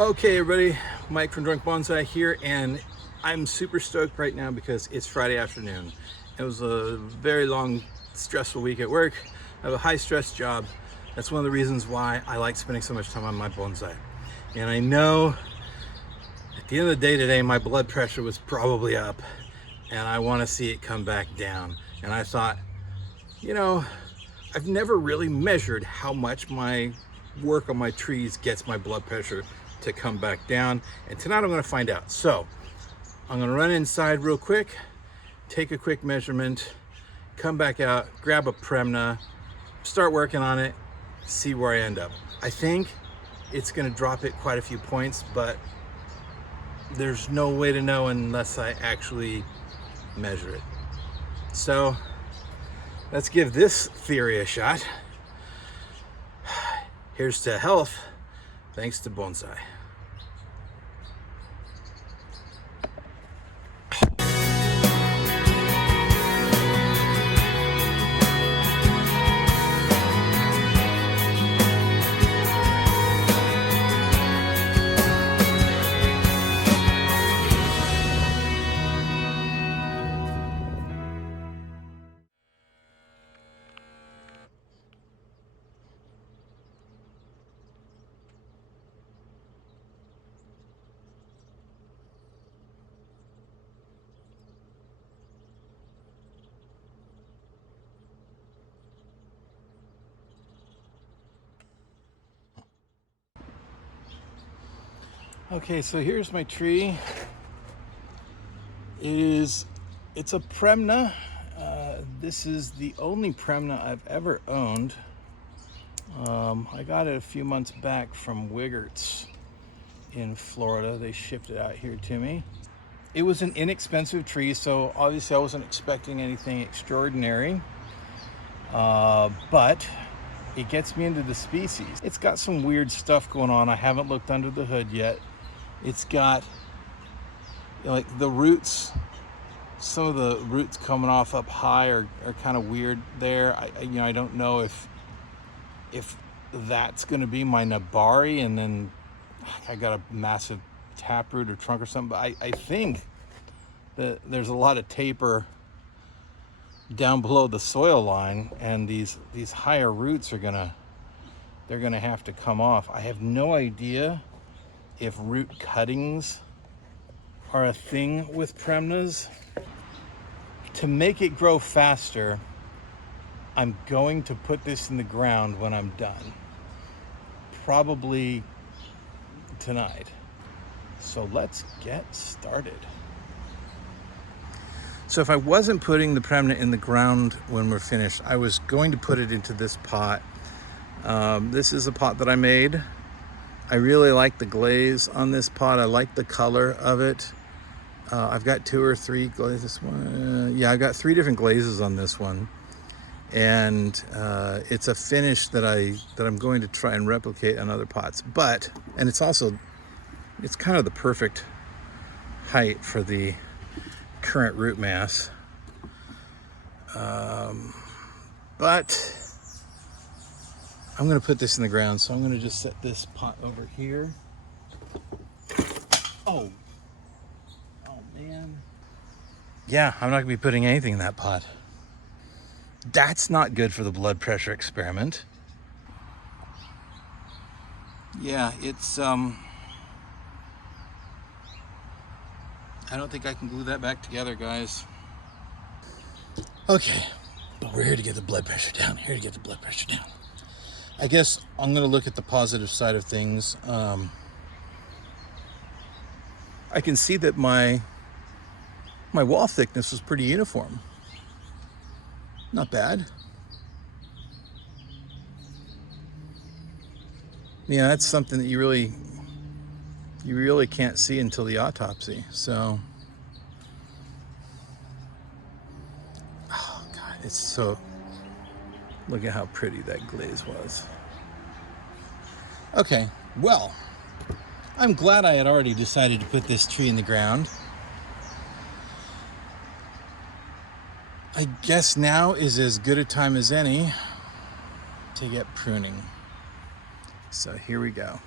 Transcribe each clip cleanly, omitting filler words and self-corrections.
Okay everybody, Mike from Drunk Bonsai here, and I'm super stoked right now because it's Friday afternoon. It was a very long, stressful week at work. I have a high stress job. That's one of the reasons why I like spending so much time on my bonsai. And I know at the end of the day today, my blood pressure was probably up and I want to see it come back down. And I thought, you know, I've never really measured how much my work on my trees gets my blood pressure to come back down, and tonight I'm going to find out. So I'm going to run inside real quick, take a quick measurement, come back out, grab a Premna, start working on it, see where I end up. I think it's going to drop it quite a few points, but there's no way to know unless I actually measure it. So let's give this theory a shot. Here's to health, thanks to bonsai. Okay, so here's my tree. It's a Premna. This is the only Premna I've ever owned. I got it a few months back from Wigerts in Florida. They shipped it out here to me. It was an inexpensive tree, so obviously I wasn't expecting anything extraordinary. But it gets me into the species. It's got some weird stuff going on. I haven't looked under the hood yet. It's got, you know, like the roots, some of the roots coming off up high are kind of weird there. I don't know if that's going to be my nebari, and then I got a massive taproot or trunk or something. But I think that there's a lot of taper down below the soil line, and these higher roots they're gonna have to come off. I have no idea if root cuttings are a thing with Premnas. To make it grow faster, I'm going to put this in the ground when I'm done, probably tonight. So let's get started. So if I wasn't putting the Premna in the ground when we're finished, I was going to put it into this pot. This is a pot that I made. I really like the glaze on this pot. I like the color of it. I've got 2 or 3 glazes. Yeah, I've got 3 different glazes on this one. And it's a finish that I'm going to try and replicate on other pots. And it's kind of the perfect height for the current root mass. But I'm going to put this in the ground, so I'm going to just set this pot over here. Oh man. Yeah, I'm not going to be putting anything in that pot. That's not good for the blood pressure experiment. Yeah, it's I don't think I can glue that back together, guys. Okay, but we're here to get the blood pressure down. I guess I'm going to look at the positive side of things. I can see that my wall thickness was pretty uniform. Not bad. Yeah, that's something that you really can't see until the autopsy. So, oh God, it's so, look at how pretty that glaze was. Okay, well, I'm glad I had already decided to put this tree in the ground. I guess now is as good a time as any to get pruning. So here we go.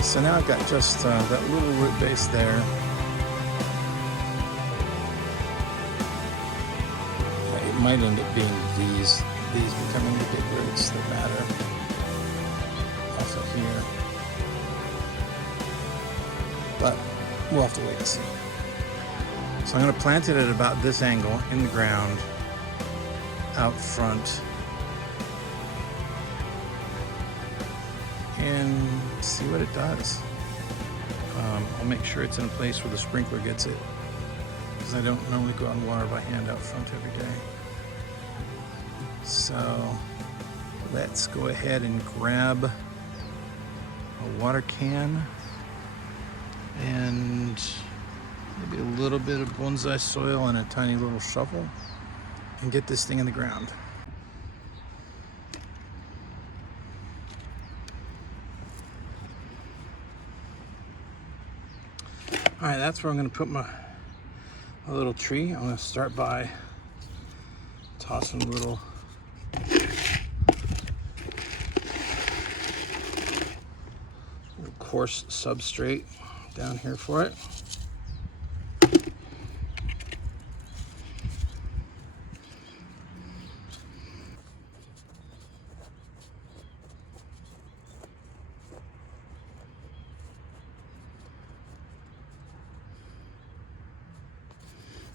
Okay, so now I've got just that little root base there. It might end up being these becoming the big roots that matter off of here. But we'll have to wait and see. So I'm going to plant it at about this angle in the ground out front and see what it does. I'll make sure it's in a place where the sprinkler gets it, because I don't normally go out and water by hand out front every day. So let's go ahead and grab a water can and maybe a little bit of bonsai soil and a tiny little shovel and get this thing in the ground. All right, that's where I'm gonna put my little tree. I'm gonna start by tossing a little coarse substrate down here for it.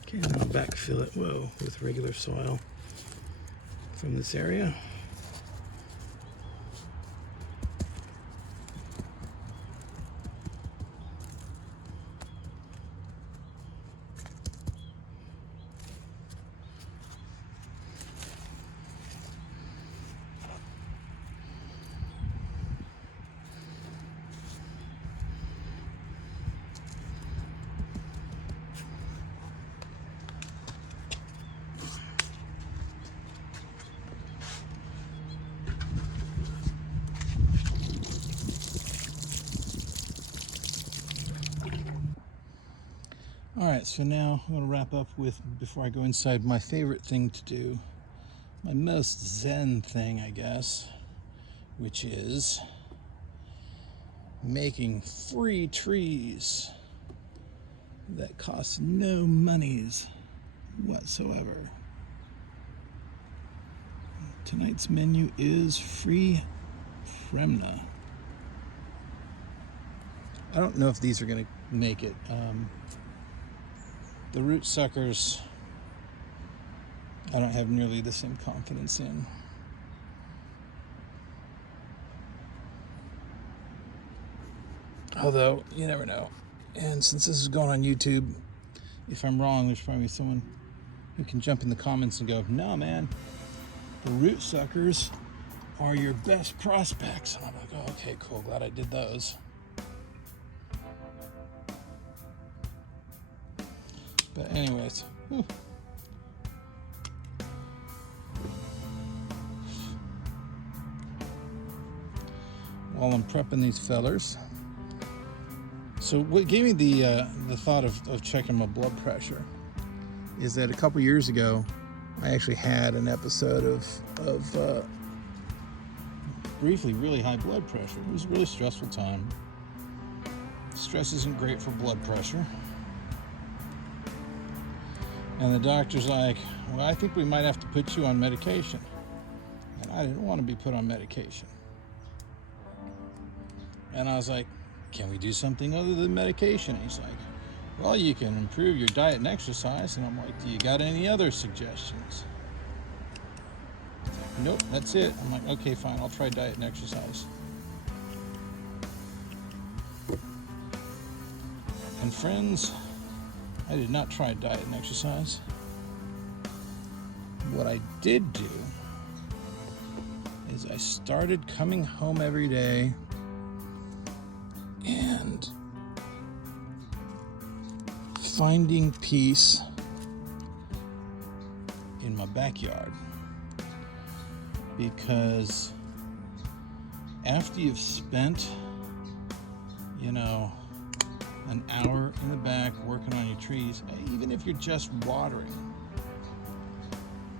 Okay, and I'll backfill it, with regular soil from this area. All right, so now I'm gonna wrap up with, before I go inside, my favorite thing to do, my most zen thing, I guess, which is making free trees that cost no monies whatsoever. Tonight's menu is free Premna. I don't know if these are gonna make it. The root suckers, I don't have nearly the same confidence in. Although, you never know. And since this is going on YouTube, if I'm wrong, there's probably someone who can jump in the comments and go, no man, the root suckers are your best prospects. And I'm like, oh, okay, cool, glad I did those. But anyways, while I'm prepping these fellers, so what gave me the thought of checking my blood pressure is that a couple years ago, I actually had an episode of briefly really high blood pressure. It was a really stressful time. Stress isn't great for blood pressure. And the doctor's like, well, I think we might have to put you on medication. And I didn't want to be put on medication. And I was like, can we do something other than medication? And he's like, well, you can improve your diet and exercise. And I'm like, do you got any other suggestions? Nope, that's it. I'm like, okay, fine, I'll try diet and exercise. And friends, I did not try diet and exercise. What I did do is I started coming home every day and finding peace in my backyard. Because after you've spent, an hour in the back working on your trees, even if you're just watering,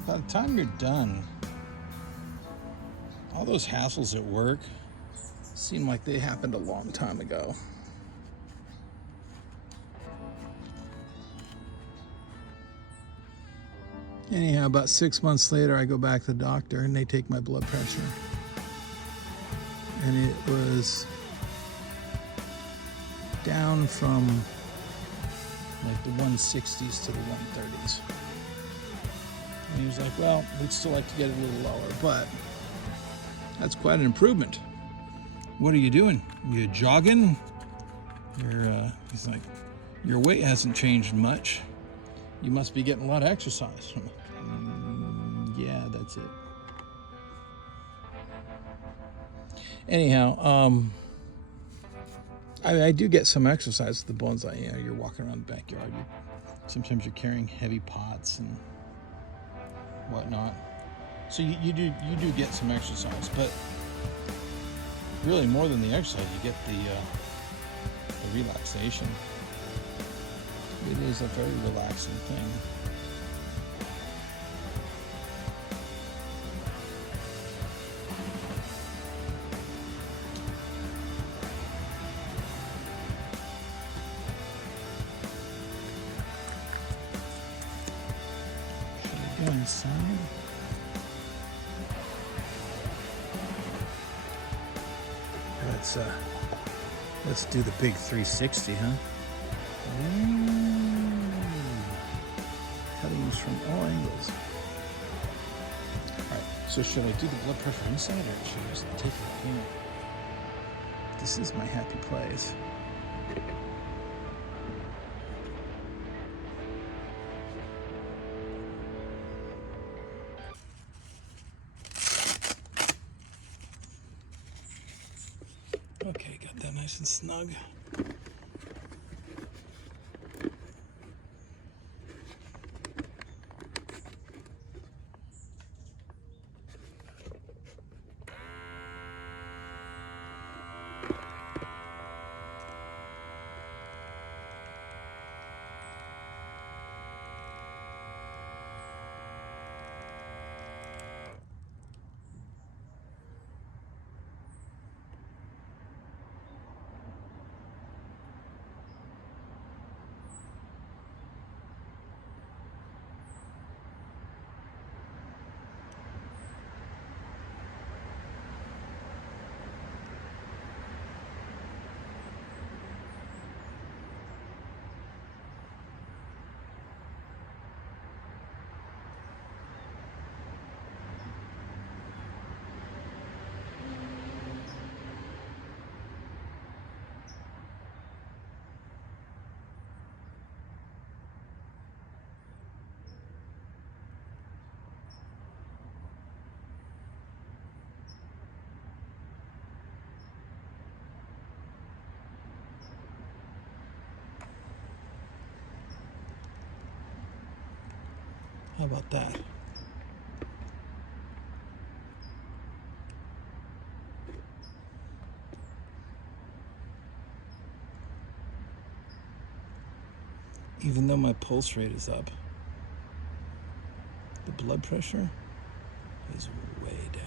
by the time you're done, all those hassles at work Seemed like they happened a long time ago. Anyhow, about 6 months later, I go back to the doctor and they take my blood pressure. And it was down from like the 160s to the 130s. And he was like, well, we'd still like to get it a little lower, but that's quite an improvement. What are you doing? You jogging? He's like, your weight hasn't changed much. You must be getting a lot of exercise. Yeah, that's it. Anyhow, I do get some exercise with the bonsai. You know, you're walking around the backyard. Sometimes you're carrying heavy pots and whatnot. So you do get some exercise, but really more than the exercise, you get the relaxation. It is a very relaxing thing. Should I go inside? Let's do the big 360, huh? Cuttings from all angles. Alright, so should I do the blood pressure inside or should I just take it here? This is my happy place. Okay, got that nice and snug. How about that? Even though my pulse rate is up, the blood pressure is way down.